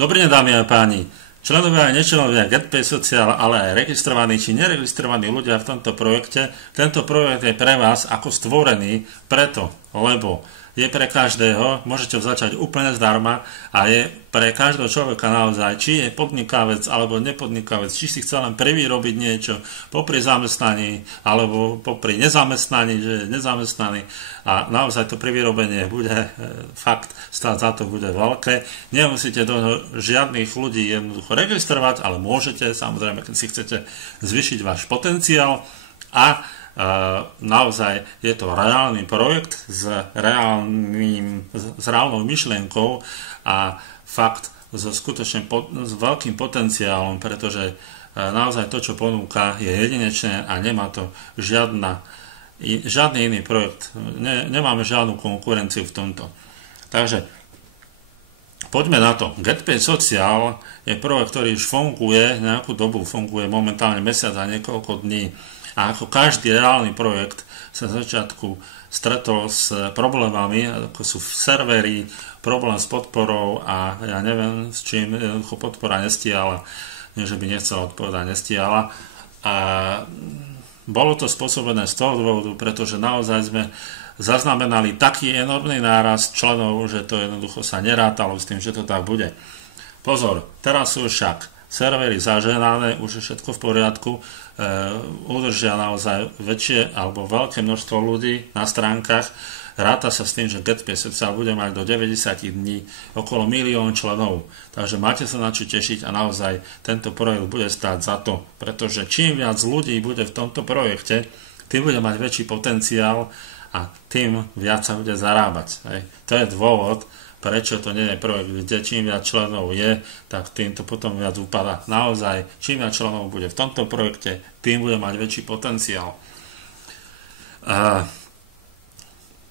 Dobrý deň, dámy a páni. Členovia a nečlenovia GetPay Social, ale aj registrovaní či neregistrovaní ľudia v tomto projekte. Tento projekt je pre vás ako stvorený preto, lebo je pre každého, môžete ho začať úplne zdarma a je pre každého človeka naozaj, či je podnikavec alebo nepodnikavec, či si chce len privyrobiť niečo popri zamestnaní alebo popri nezamestnaní, že je nezamestnaný a naozaj to privyrobenie bude fakt stáť za to, bude veľké. Nemusíte do žiadnych ľudí jednoducho registrovať, ale môžete, samozrejme, keď si chcete zvyšiť váš potenciál a naozaj je to reálny projekt s reálnou myšlienkou a fakt skutočne s veľkým potenciálom, pretože naozaj to, čo ponúka, je jedinečné a nemá to žiadny iný projekt. Nemáme žiadnu konkurenciu v tomto. Takže poďme na to. GetPay Social je projekt, ktorý už funguje nejakú dobu, funguje momentálne mesiac a niekoľko dní. A ako každý reálny projekt sa v začiatku stretol s problémami, ako sú servery, problém s podporou a ja neviem, s čím jednoducho podpora nestíhala, nie že by nechcela odpovedať, nestíhala. A bolo to spôsobené z toho dôvodu, pretože naozaj sme zaznamenali taký enormný nárast členov, že to jednoducho sa nerátalo s tým, že to tak bude. Pozor, teraz sú však servery zaženané, už je všetko v poriadku, udržia naozaj väčšie alebo veľké množstvo ľudí na stránkach. Ráta sa s tým, že GetPay Social bude mať do 90 dní okolo 1 000 000 členov. Takže máte sa na čo tešiť a naozaj tento projekt bude stáť za to, pretože čím viac ľudí bude v tomto projekte, tým bude mať väčší potenciál a tým viac sa bude zarábať. To je dôvod, prečo to nie je projekt, kde čím viac členov je, tak tým to potom viac upadá. Naozaj, čím viac členov bude v tomto projekte, tým bude mať väčší potenciál.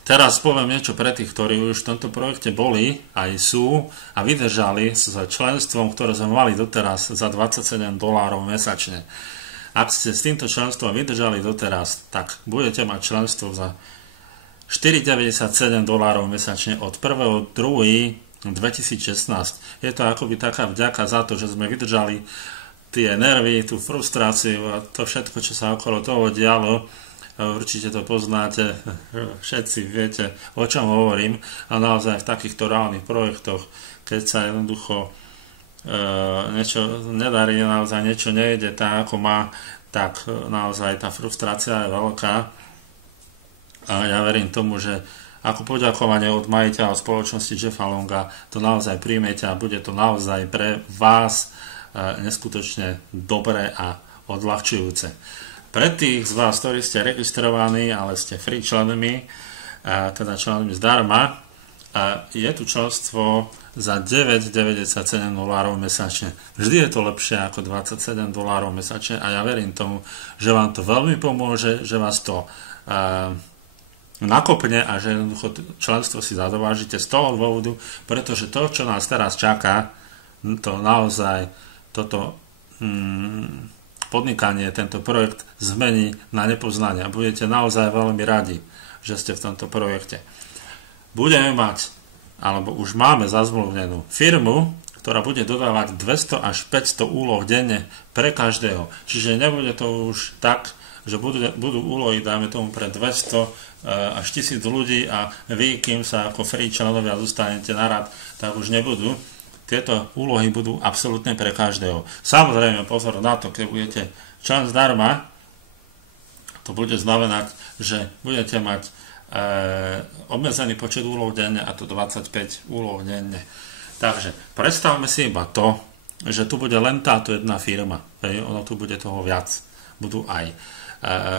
Teraz poviem niečo pre tých, ktorí už v tomto projekte boli, aj sú a vydržali s členstvom, ktoré sme mali doteraz za $27 mesačne. Ak ste s týmto členstvom vydržali doteraz, tak budete mať členstvo za $4,97 mesačne od 1.2.2016. Je to akoby taká vďaka za to, že sme vydržali tie nervy, tú frustráciu a to všetko, čo sa okolo toho dialo. Určite to poznáte, všetci viete, o čom hovorím. A naozaj v takýchto reálnych projektoch, keď sa jednoducho niečo nedarí, naozaj niečo nejde tak, ako má, tak naozaj tá frustrácia je veľká. A ja verím tomu, že ako poďakovanie od majiteľa spoločnosti Jeffa Longa to naozaj príjmete a bude to naozaj pre vás neskutočne dobré a odľahčujúce. Pre tých z vás, ktorí ste registrovaní, ale ste free členmi, teda členmi zdarma, je tu členstvo za $9,97 mesačne. Vždy je to lepšie ako $27 mesačne a ja verím tomu, že vám to veľmi pomôže, že vás to nakopne a že jednoducho členstvo si zadovážite z toho dôvodu, pretože to, čo nás teraz čaká, to naozaj toto podnikanie, tento projekt zmení na nepoznanie a budete naozaj veľmi radi, že ste v tomto projekte. Budeme mať, alebo už máme zazmluvnenú firmu, ktorá bude dodávať 200 až 500 úloh denne pre každého. Čiže nebude to už tak, že budú úlohy, dáme tomu, pre 200 až 1000 ľudí a vy, kým sa ako free členovia zostanete na rad, tak už nebudú. Tieto úlohy budú absolútne pre každého. Samozrejme, pozor na to, keď budete člen zdarma, to bude znamenať, že budete mať obmedzený počet úloh denne a to 25 úloh denne. Takže predstavme si iba to, že tu bude len táto jedna firma. Ono tu bude toho viac. Budú aj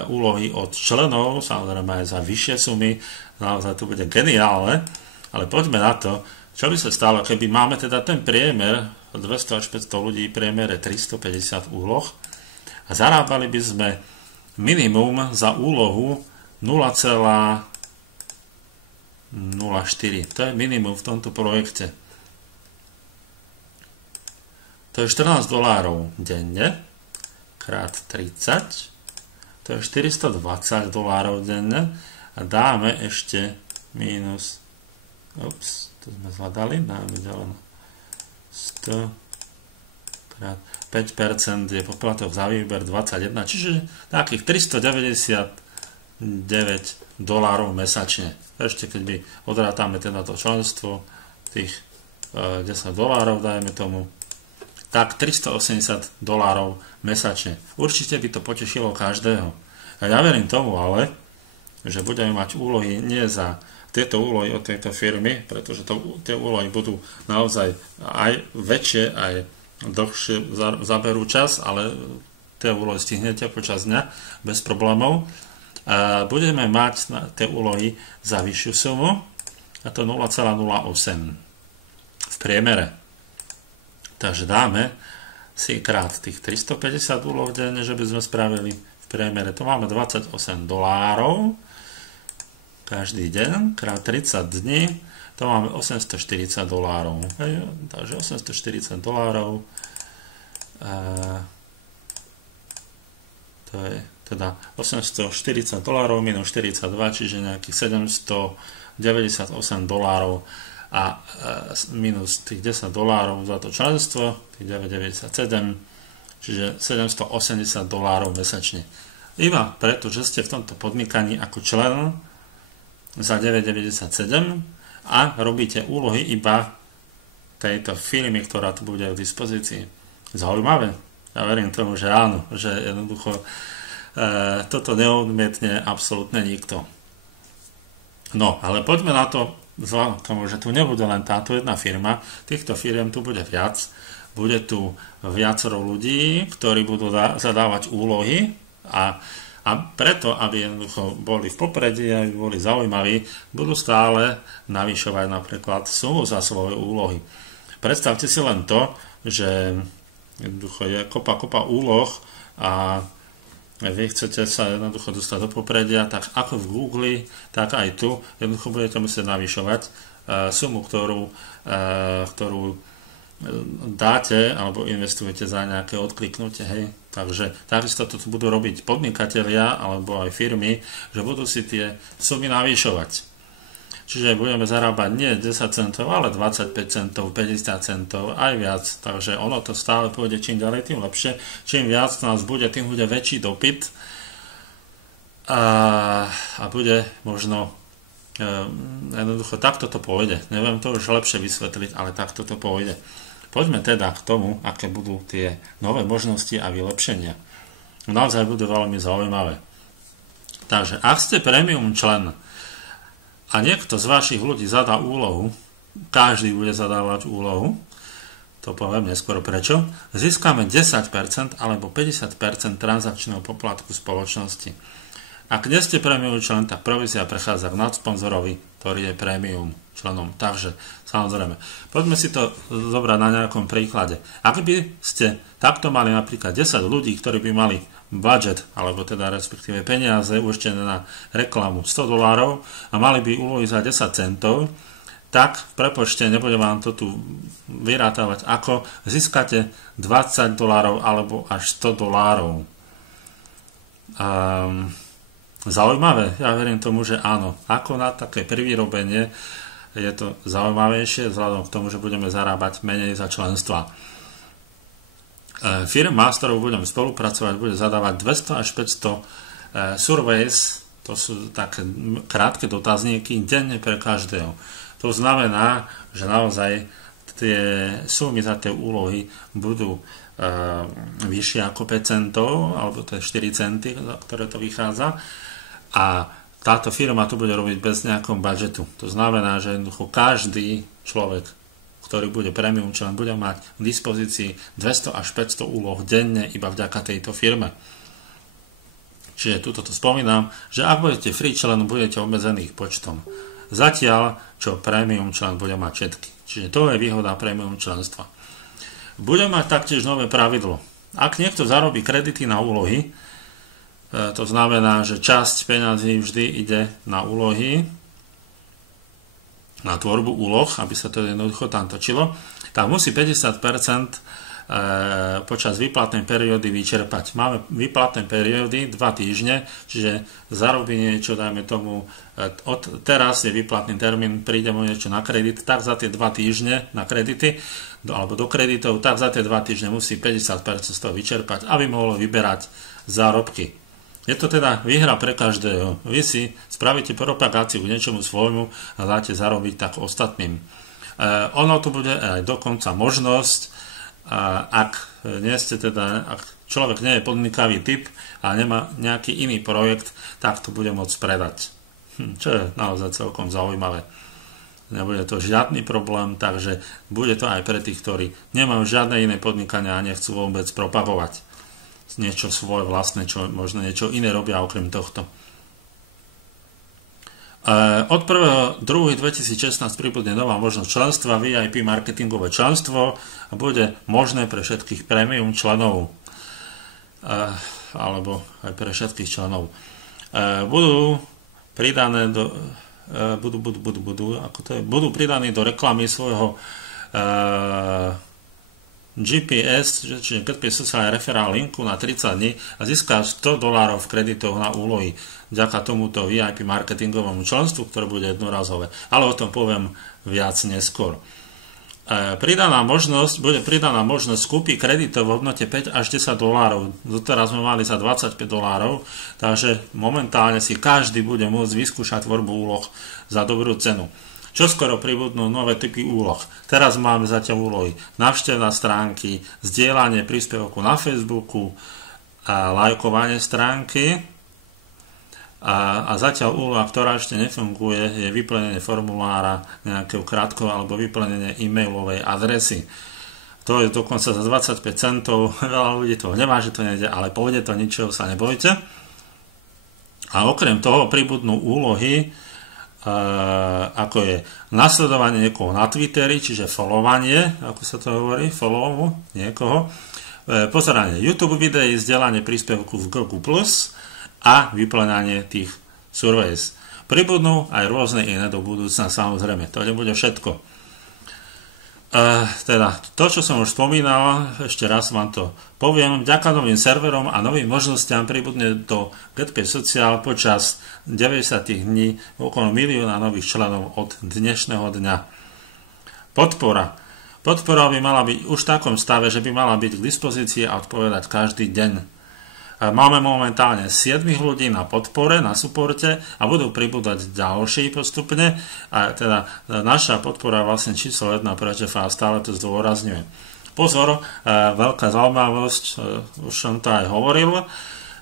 úlohy od členov, samozrejme aj za vyššie sumy, naozaj to bude geniálne, ale poďme na to, čo by sa stalo, keby máme teda ten priemer, 200 až 500 ľudí, priemere 350 úloh a zarábali by sme minimum za úlohu 0,04. To je minimum v tomto projekte. To je $14 denne, krát 30, to je $420 denne a dáme ešte minus, to sme zhľadali, dáme deleno To krát 5% je poplatok za výber 21, čiže takých $399 mesačne. Ešte keď by odrátame teda to členstvo, tých $10, dajme tomu, tak $380 mesačne. Určite by to potešilo každého. A ja verím tomu ale, že budeme mať úlohy nie za tieto úlohy od tejto firmy, pretože tie úlohy budú naozaj aj väčšie, aj dlhšie zaberú čas, ale tie úlohy stihnete počas dňa bez problémov. A budeme mať tie úlohy za vyššiu sumu, a to 0,08 v priemere. Takže dáme si krát tých 350 úloh denne, že by sme spravili v priemere. To máme $28 každý deň, krát 30 dní, to máme $840. Takže $840, to je teda $840 minus 42, čiže nejakých $798 a minus tých $10 za to členstvo, tých 9,97, čiže $780 mesačne. Iba preto, že ste v tomto podnikaní ako člen za 9,97 a robíte úlohy iba tejto firmy, ktorá tu bude v dispozícii. Zaujímavé? Ja verím tomu, že áno, že jednoducho toto neodmietne absolútne nikto. No, ale poďme na to, vzhľadom k tomu, že tu nebude len táto jedna firma, týchto firiem tu bude viac, bude tu viacero ľudí, ktorí budú zadávať úlohy a preto, aby jednoducho boli v popredí, aby boli zaujímaví, budú stále navyšovať napríklad sumu za svoje úlohy. Predstavte si len to, že jednoducho je kopa úloh a vy chcete sa jednoducho dostať do popredia, tak ako v Google, tak aj tu jednoducho budete musieť navyšovať sumu, ktorú dáte alebo investujete za nejaké odkliknutie, hej. Takže takisto to budú robiť podnikatelia alebo aj firmy, že budú si tie sumy navyšovať. Čiže budeme zarábať nie 10 centov, ale 25 centov, 50 centov, aj viac. Takže ono to stále pôjde čím ďalej, tým lepšie. Čím viac nás bude, tým bude väčší dopyt a bude možno jednoducho takto to pôjde. Neviem to už lepšie vysvetliť, ale takto to pôjde. Poďme teda k tomu, aké budú tie nové možnosti a vylepšenia. Naozaj budú veľmi zaujímavé. Takže ak ste premium člen a niekto z vašich ľudí zadá úlohu, každý bude zadávať úlohu, to poviem neskôr prečo, získame 10% alebo 50% transakčného poplatku spoločnosti. Ak nie ste premium člen, tak provízia prechádza k nadsponzorovi, ktorý je premium členom. Takže, samozrejme, poďme si to zobrať na nejakom príklade. Ak by ste takto mali napríklad 10 ľudí, ktorí by mali budget, alebo teda respektíve peniaze uštené na reklamu $100 a mali by úlohy za 10 centov, tak v prepočte nebudem vám to tu vyrátavať, ako získate $20 alebo až $100. Zaujímavé, ja verím tomu, že áno. Ako na také privýrobenie je to zaujímavejšie vzhľadom k tomu, že budeme zarábať menej za členstva. Firma, s ktorou budem spolupracovať, bude zadávať 200 až 500 surveys, to sú také krátke dotazníky denne pre každého. To znamená, že naozaj tie sumy za tie úlohy budú vyššie ako 5 centov, alebo to je 4 centy, za ktoré to vychádza. A táto firma to bude robiť bez nejakom budžetu. To znamená, že jednoducho každý človek, ktorý bude premium člen, bude mať k dispozícii 200 až 500 úloh denne iba vďaka tejto firme. Čiže tuto to spomínam, že ak budete free člen, budete obmedzených počtom. Zatiaľ, čo premium člen bude mať všetky. Čiže to je výhoda premium členstva. Budeme mať taktiež nové pravidlo. Ak niekto zarobí kredity na úlohy, to znamená, že časť peňazí vždy ide na úlohy, na tvorbu úloh, aby sa to jednoducho tam točilo, tak musí 50% počas výplatnej periódy vyčerpať. Máme výplatné periódy 2 týždne, čiže zarobí niečo, dajme tomu, od teraz je výplatný termín, príde mu niečo na kredit, tak za tie 2 týždne na kredity, alebo do kreditov, tak za tie 2 týždne musí 50% z toho vyčerpať, aby mohlo vyberať zárobky. Je to teda výhra pre každého. Vy si spravíte propagáciu k niečomu svojmu a dáte zarobiť tak ostatným. Ono tu bude aj dokonca možnosť, ak človek nie je podnikavý typ a nemá nejaký iný projekt, tak to bude môcť predať. Čo je naozaj celkom zaujímavé. Nebude to žiadny problém, takže bude to aj pre tých, ktorí nemajú žiadne iné podnikania a nechcú vôbec propagovať niečo svoje vlastné, čo možno niečo iné robia okrem tohto. Od 1.2.2016 pribudne nová možnosť členstva, VIP marketingové členstvo, a bude možné pre všetkých premium členov alebo aj pre všetkých členov. Budú pridané budú pridaní do reklamy svojho GPS, čiže keď sa aj referál linku na 30 dní a získa $100 kreditov na úlohy vďaka tomuto VIP marketingovému členstvu, ktoré bude jednorazové. Ale o tom poviem viac neskôr. Bude pridaná možnosť kúpy kreditov v hodnote $5 až $10. Doteraz sme mali za $25, takže momentálne si každý bude môcť vyskúšať tvorbu úloh za dobrú cenu. Čoskoro pribudnú nové typy úloh. Teraz máme zatiaľ úlohy návštevné stránky, zdieľanie príspevku na Facebooku, a lajkovanie stránky a zatiaľ úloha, ktorá ešte nefunguje, je vyplnenie formulára nejakého krátkoho alebo vyplnenie e-mailovej adresy. To je dokonca za 25 centov. Veľa ľudí to nemá, že to nejde, ale pôjde to, ničoho sa nebojte. A okrem toho pribudnú úlohy, ako je nasledovanie niekoho na Twitteri, čiže followovanie, ako sa to hovorí, follow niekoho, pozeranie YouTube videí, zdieľanie príspevku v Google+, a vyplňanie tých surveys. Pribudnú aj rôzne iné do budúcna, samozrejme, to nebude všetko. Teda to, čo som už spomínal, ešte raz vám to poviem, vďaka novým serverom a novým možnostiam pribudne do GetPay Social počas 90 dní okolo 1 000 000 nových členov od dnešného dňa. Podpora by mala byť už v takom stave, že by mala byť k dispozícii a odpovedať každý deň. Máme momentálne 7 ľudí na podpore, na suporte a budú pribúdať ďalší postupne. A teda naša podpora je vlastne číslo 1 pre Jeffa a stále to zdôrazňuje. Pozor, veľká zaujímavosť, už som to aj hovoril,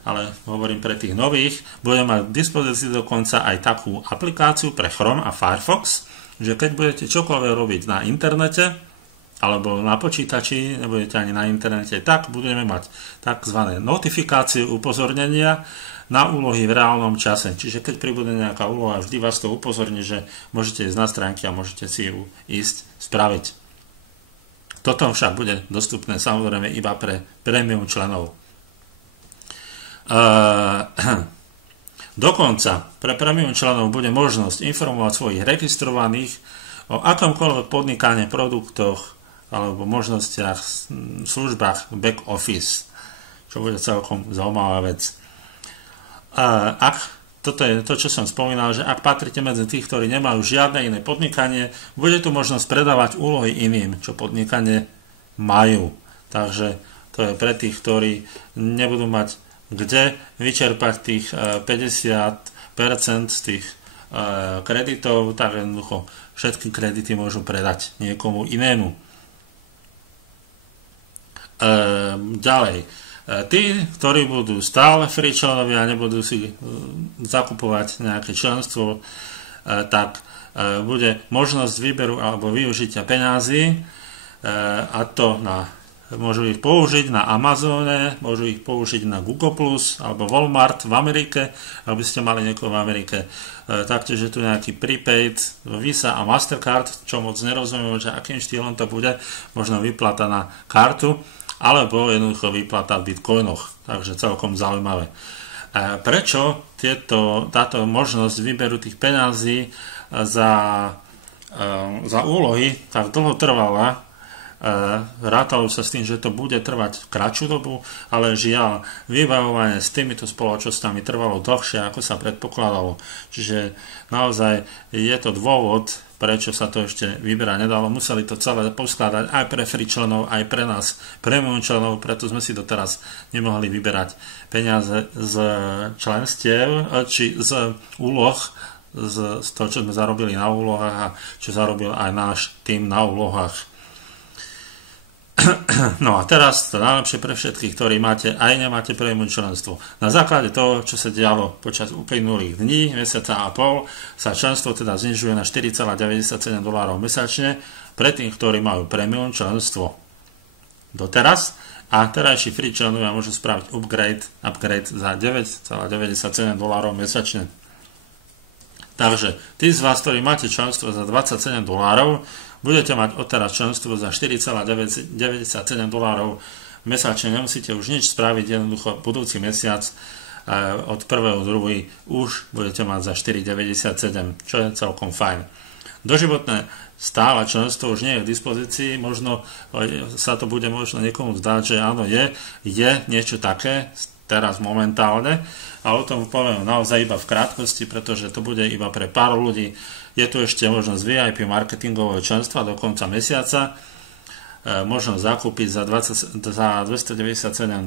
ale hovorím pre tých nových, budeme mať v dispozícii dokonca aj takú aplikáciu pre Chrome a Firefox, že keď budete čokoľvek robiť na internete, alebo na počítači, nebudete ani na internete, tak budeme mať tzv. Notifikácie, upozornenia na úlohy v reálnom čase. Čiže keď pribudne nejaká úloha, vždy vás to upozorní, že môžete ísť na stránky a môžete si ju ísť spraviť. Toto však bude dostupné samozrejme iba pre premium členov. Dokonca pre premium členov bude možnosť informovať svojich registrovaných o akomkoľvek podnikaní, produktoch alebo možnostiach, službách back office, čo bude celkom zaujímavá vec. Toto je to, čo som spomínal, že ak patríte medzi tých, ktorí nemajú žiadne iné podnikanie, bude tu možnosť predávať úlohy iným, čo podnikanie majú. Takže to je pre tých, ktorí nebudú mať kde vyčerpať tých 50% z tých kreditov, tak jednoducho všetky kredity môžu predať niekomu inému. Ďalej, tí, ktorí budú stále free členovia a nebudú si zakupovať nejaké členstvo, tak bude možnosť výberu alebo využitia peňazí, a to môžu ich použiť na Amazone, môžu ich použiť na Google+, alebo Walmart v Amerike, aby ste mali niekoho v Amerike. Taktiež je tu nejaký prepaid, Visa a Mastercard, čo moc nerozumiem, že akým štýlom to bude, možno vyplata na kartu, alebo jednoducho vyplata v bitcoinoch, takže celkom zaujímavé. Prečo táto možnosť výberu tých peňazí za úlohy tak dlho trvala? rátalo sa s tým, že to bude trvať kratšiu dobu, ale žiaľ, vybavovanie s týmito spoločnosťami trvalo dlhšie, ako sa predpokladalo. Čiže naozaj je to dôvod, prečo sa to ešte vyberať nedalo. Museli to celé poskladať aj pre free členov, aj pre nás, premium členov, preto sme si doteraz nemohli vyberať peniaze z členstiev, či z úloh, z toho, čo sme zarobili na úlohách a čo zarobil aj náš tým na úlohách. No a teraz to najlepšie pre všetkých, ktorí máte aj nemáte premium členstvo. Na základe toho, čo sa dialo počas uplynulých dní, mesiaca a pol, sa členstvo teda znižuje na $4,97 mesačne pre tých, ktorí majú premium členstvo doteraz, a terajší free členovia môžu spraviť upgrade za $9,97 mesačne. Takže tí z vás, ktorí máte členstvo za $27, budete mať odteraz členstvo za $4,97 mesačne. Nemusíte už nič spraviť, jednoducho budúci mesiac od 1.2. už budete mať za $4,97, čo je celkom fajn. Doživotné stále členstvo už nie je k dispozícii, možno sa to bude možno niekomu zdať, že áno, je niečo také teraz momentálne, ale o tom poviem naozaj iba v krátkosti, pretože to bude iba pre pár ľudí. Je tu ešte možnosť VIP marketingového členstva do konca mesiaca, možnosť zakúpiť za $297.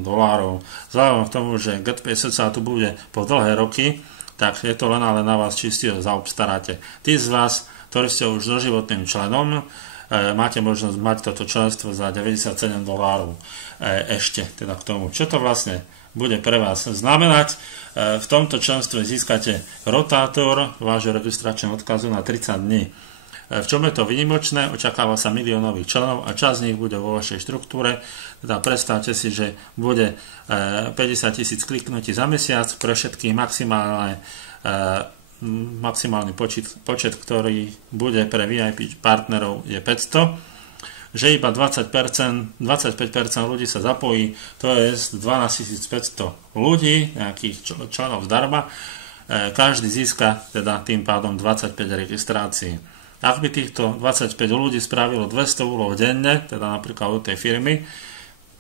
Vzhľadom k tomu, že GetPay tu bude po dlhé roky, tak je to len ale na vás, či si ho zaobstaráte. Tí z vás, ktorí ste už doživotným členom, máte možnosť mať toto členstvo za $97 ešte teda k tomu. Čo to vlastne bude pre vás znamenať? V tomto členstve získate rotátor vášho registračného odkazu na 30 dní. V čom je to výnimočné? Očakáva sa miliónových členov a časť z nich bude vo vašej štruktúre. Teda predstavte si, že bude 50 000 kliknutí za mesiac, pre všetkých maximálny počet, ktorý bude pre VIP partnerov, je 500. Že iba 25% ľudí sa zapojí, to je 12 500 ľudí, nejakých členov zdarma. Každý získa teda tým pádom 25 registrácií. Ak by týchto 25 ľudí spravilo 200 úloh denne, teda napríklad od tej firmy,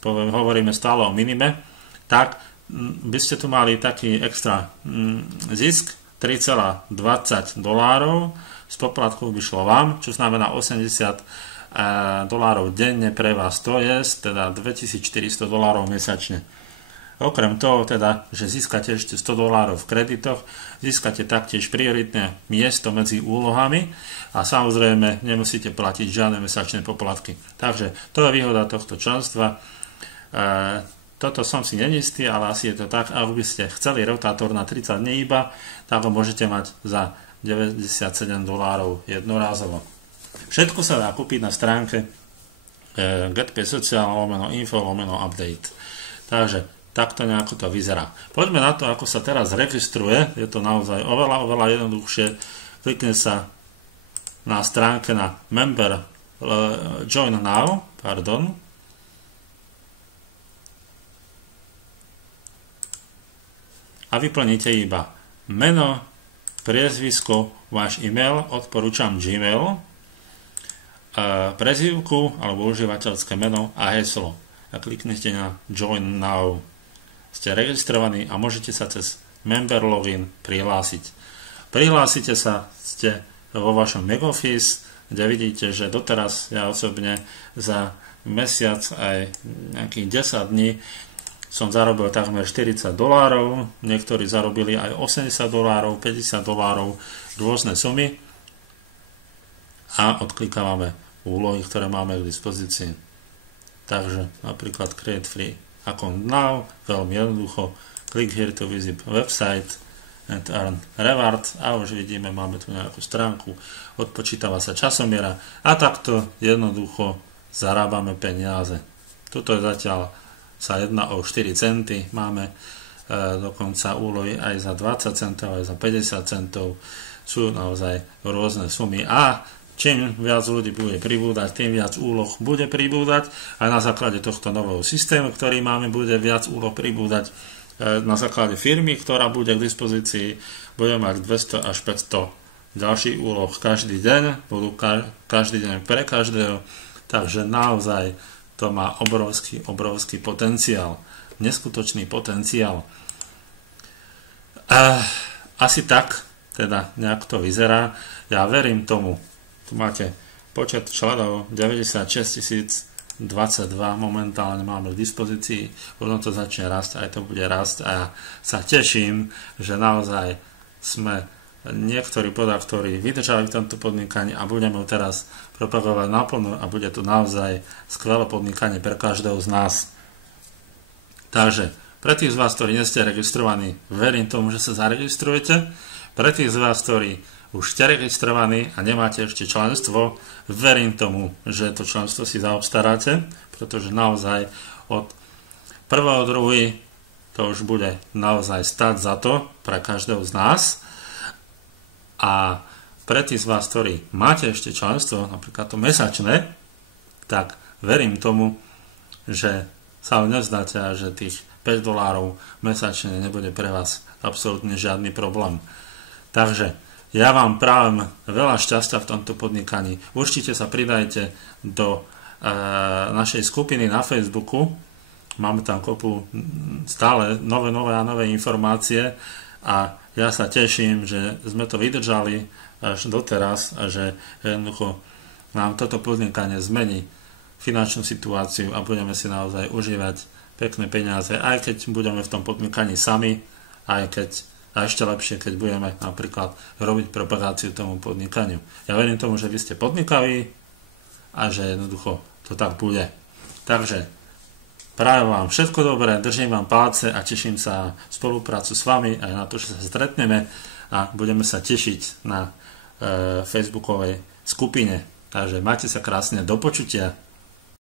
hovoríme stále o minime, tak by ste tu mali taký extra zisk $3,20, z poplatkov by šlo vám, čo znamená $80 denne pre vás, to je teda $2,400 mesačne. Okrem toho teda, že získate ešte $100 v kreditoch, získate taktiež prioritné miesto medzi úlohami a samozrejme nemusíte platiť žiadne mesačné poplatky. Takže to je výhoda tohto členstva. Toto som si nenistý, ale asi je to tak, ak by ste chceli rotátor na 30 dní iba, tak ho môžete mať za $97 jednorázovo. Všetko sa dá kúpiť na stránke GetPay Social /info /update. Takže takto nejako to vyzerá. Poďme na to, ako sa teraz registruje. Je to naozaj oveľa jednoduchšie. Klikne sa na stránke na Member Join Now, a vyplníte iba meno, priezvisko, váš e-mail, odporúčam Gmail, prezývku alebo užívateľské meno a heslo. A kliknete na Join Now. Ste registrovaní a môžete sa cez Member Login prihlásiť. Prihlásite sa, ste vo vašom MacOffice, kde vidíte, že doteraz ja osobne za mesiac aj nejakých 10 dní som zarobil takmer $40, niektorí zarobili aj $80, $50, rôzne sumy a odklikávame úlohy, ktoré máme k dispozícii. Takže napríklad Create Free Account Now, veľmi jednoducho, click here to visit website and earn reward a už vidíme, máme tu nejakú stránku, odpočítava sa časomiera a takto jednoducho zarábame peniaze. Tuto je zatiaľ sa jedná o 4 centy, máme dokonca úlohy aj za 20 centov, aj za 50 centov, sú naozaj rôzne sumy a čím viac ľudí bude pribúdať, tým viac úloh bude pribúdať. Aj na základe tohto nového systému, ktorý máme, bude viac úloh pribúdať. Na základe firmy, ktorá bude k dispozícii, bude mať 200 až 500 ďalších úloh každý deň. Budú každý deň pre každého. Takže naozaj to má obrovský potenciál, neskutočný potenciál. Asi tak, teda nejak to vyzerá. Ja verím tomu. Tu máte počet členov 96 022 momentálne máme k dispozícii. Možno to začne rásť, aj to bude rásť a ja sa teším, že naozaj sme niektorí podaktori vydržali v tomto podnikaní a budeme teraz propagovať naplno a bude to naozaj skvelé podnikanie pre každého z nás. Takže pre tých z vás, ktorí nie ste registrovaní, verím tomu, že sa zaregistrujete. Pre tých z vás, ktorí už ste registrovaní a nemáte ešte členstvo, verím tomu, že to členstvo si zaobstaráte, pretože naozaj od 1.2. to už bude naozaj stať za to pre každého z nás. A pre tých z vás, ktorí máte ešte členstvo, napríklad to mesačné, tak verím tomu, že sa nevzdáte a že tých $5 mesačne nebude pre vás absolútne žiadny problém. Takže ja vám prajem veľa šťastia v tomto podnikaní. Určite sa pridajte do našej skupiny na Facebooku. Máme tam kopu stále nové informácie a ja sa teším, že sme to vydržali až doteraz a že jednoducho nám toto podnikanie zmení finančnú situáciu a budeme si naozaj užívať pekné peniaze, aj keď budeme v tom podnikaní sami, a ešte lepšie, keď budeme napríklad robiť propagáciu tomu podnikaniu. Ja verím tomu, že vy ste podnikaví a že jednoducho to tak bude. Takže prajem vám všetko dobré, držím vám palce a teším sa na spoluprácu s vami aj na to, že sa stretneme a budeme sa tešiť na facebookovej skupine. Takže majte sa krásne, do počutia.